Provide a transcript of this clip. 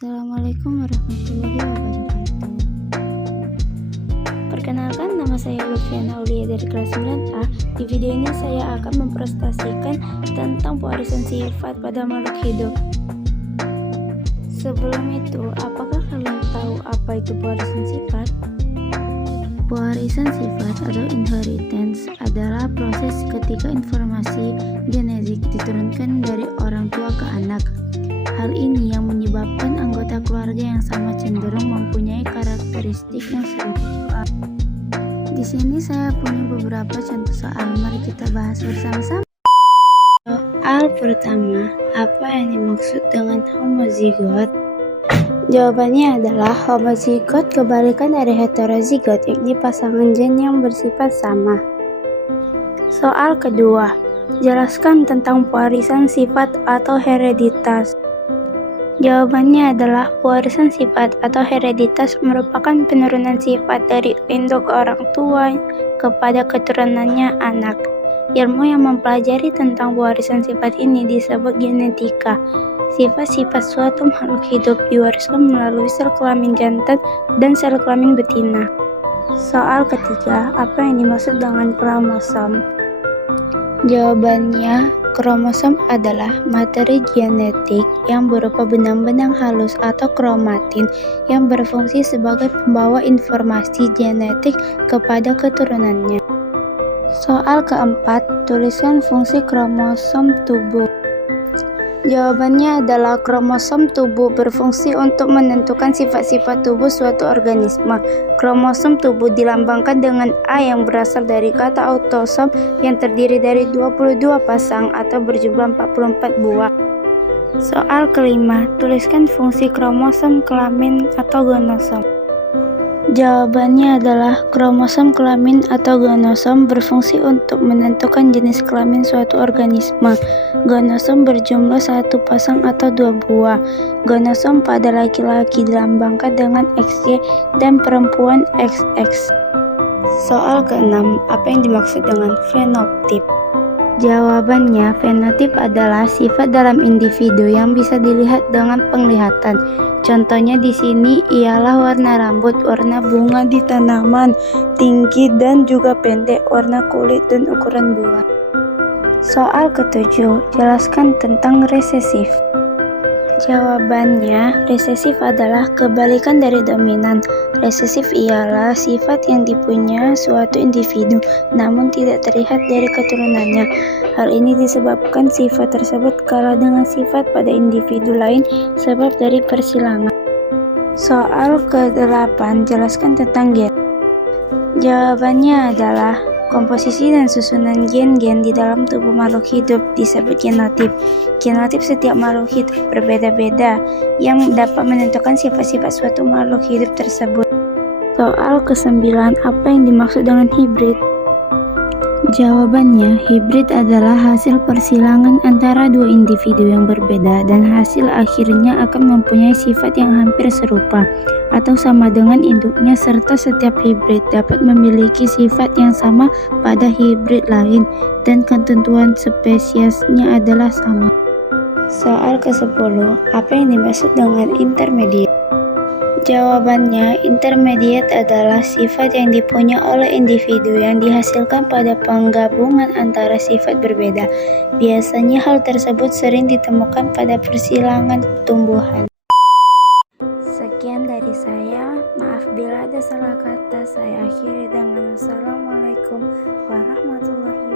Assalamualaikum warahmatullahi wabarakatuh. Perkenalkan, nama saya Lutfiana Aulia dari kelas 9A. Di video ini saya akan mempresentasikan tentang pewarisan sifat pada makhluk hidup. Sebelum itu, apakah kalian tahu apa itu pewarisan sifat? Pewarisan sifat atau inheritance adalah proses ketika informasi genetik diturunkan dari orang tua ke anak. Hal ini yang menyebabkan anggota keluarga yang sama cenderung mempunyai karakteristik yang serupa. Di sini saya punya beberapa contoh soal, mari kita bahas bersama-sama. Soal pertama, apa yang dimaksud dengan homozigot? Jawabannya adalah homozigot kebalikan dari heterozigot, yakni pasangan gen yang bersifat sama. Soal kedua, jelaskan tentang pewarisan sifat atau hereditas. Jawabannya adalah pewarisan sifat atau hereditas merupakan penurunan sifat dari induk orang tua kepada keturunannya anak. Ilmu yang mempelajari tentang pewarisan sifat ini disebut genetika. Sifat-sifat suatu makhluk hidup diwariskan melalui sel kelamin jantan dan sel kelamin betina. Soal ketiga, apa yang dimaksud dengan kromosom? Jawabannya, kromosom adalah materi genetik yang berupa benang-benang halus atau kromatin yang berfungsi sebagai pembawa informasi genetik kepada keturunannya. Soal keempat, tuliskan fungsi kromosom tubuh. Jawabannya adalah kromosom tubuh berfungsi untuk menentukan sifat-sifat tubuh suatu organisme. Kromosom tubuh dilambangkan dengan A yang berasal dari kata autosom yang terdiri dari 22 pasang atau berjumlah 44 buah. Soal kelima, tuliskan fungsi kromosom kelamin atau gonosom. Jawabannya adalah kromosom kelamin atau gonosom berfungsi untuk menentukan jenis kelamin suatu organisme. Gonosom berjumlah 1 pasang atau 2 buah. Gonosom pada laki-laki dilambangkan dengan XY dan perempuan XX. Soal keenam, apa yang dimaksud dengan fenotip? Jawabannya, fenotip adalah sifat dalam individu yang bisa dilihat dengan penglihatan. Contohnya di sini ialah warna rambut, warna bunga di tanaman, tinggi dan juga pendek, warna kulit dan ukuran buah. Soal ketujuh, jelaskan tentang resesif. Jawabannya, resesif adalah kebalikan dari dominan. Resesif ialah sifat yang dipunya suatu individu, namun tidak terlihat dari keturunannya. Hal ini disebabkan sifat tersebut kalah dengan sifat pada individu lain sebab dari persilangan. Soal ke-8, jelaskan tentang gen. Jawabannya adalah komposisi dan susunan gen-gen di dalam tubuh makhluk hidup disebut genotip. Genotip setiap makhluk hidup berbeda-beda yang dapat menentukan sifat-sifat suatu makhluk hidup tersebut. Soal ke-9, apa yang dimaksud dengan hibrid? Jawabannya, hibrid adalah hasil persilangan antara dua individu yang berbeda dan hasil akhirnya akan mempunyai sifat yang hampir serupa atau sama dengan induknya, serta setiap hibrid dapat memiliki sifat yang sama pada hibrid lain dan ketentuan spesiesnya adalah sama. Soal ke-10, apa yang dimaksud dengan intermediate? Jawabannya, intermediate adalah sifat yang dipunya oleh individu yang dihasilkan pada penggabungan antara sifat berbeda. Biasanya hal tersebut sering ditemukan pada persilangan tumbuhan. Sekian dari saya, maaf bila ada salah kata. Saya akhiri dengan Assalamualaikum warahmatullahi wabarakatuh.